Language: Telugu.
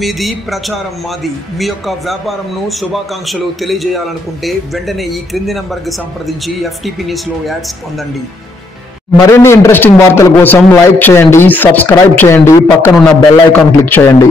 మీది ప్రచారం మాది మీ యొక్క వ్యాపారంను శుభాకాంక్షలు తెలియజేయాలనుకుంటే వెంటనే ఈ క్రింది నంబర్కి సంప్రదించి FTP న్యూస్ లో యాడ్స్ పొందండి. మరిన్ని ఇంట్రెస్టింగ్ వార్తల కోసం లైక్ చేయండి, సబ్స్క్రైబ్ చేయండి, పక్కనున్న బెల్ ఐకాన్ క్లిక్ చేయండి.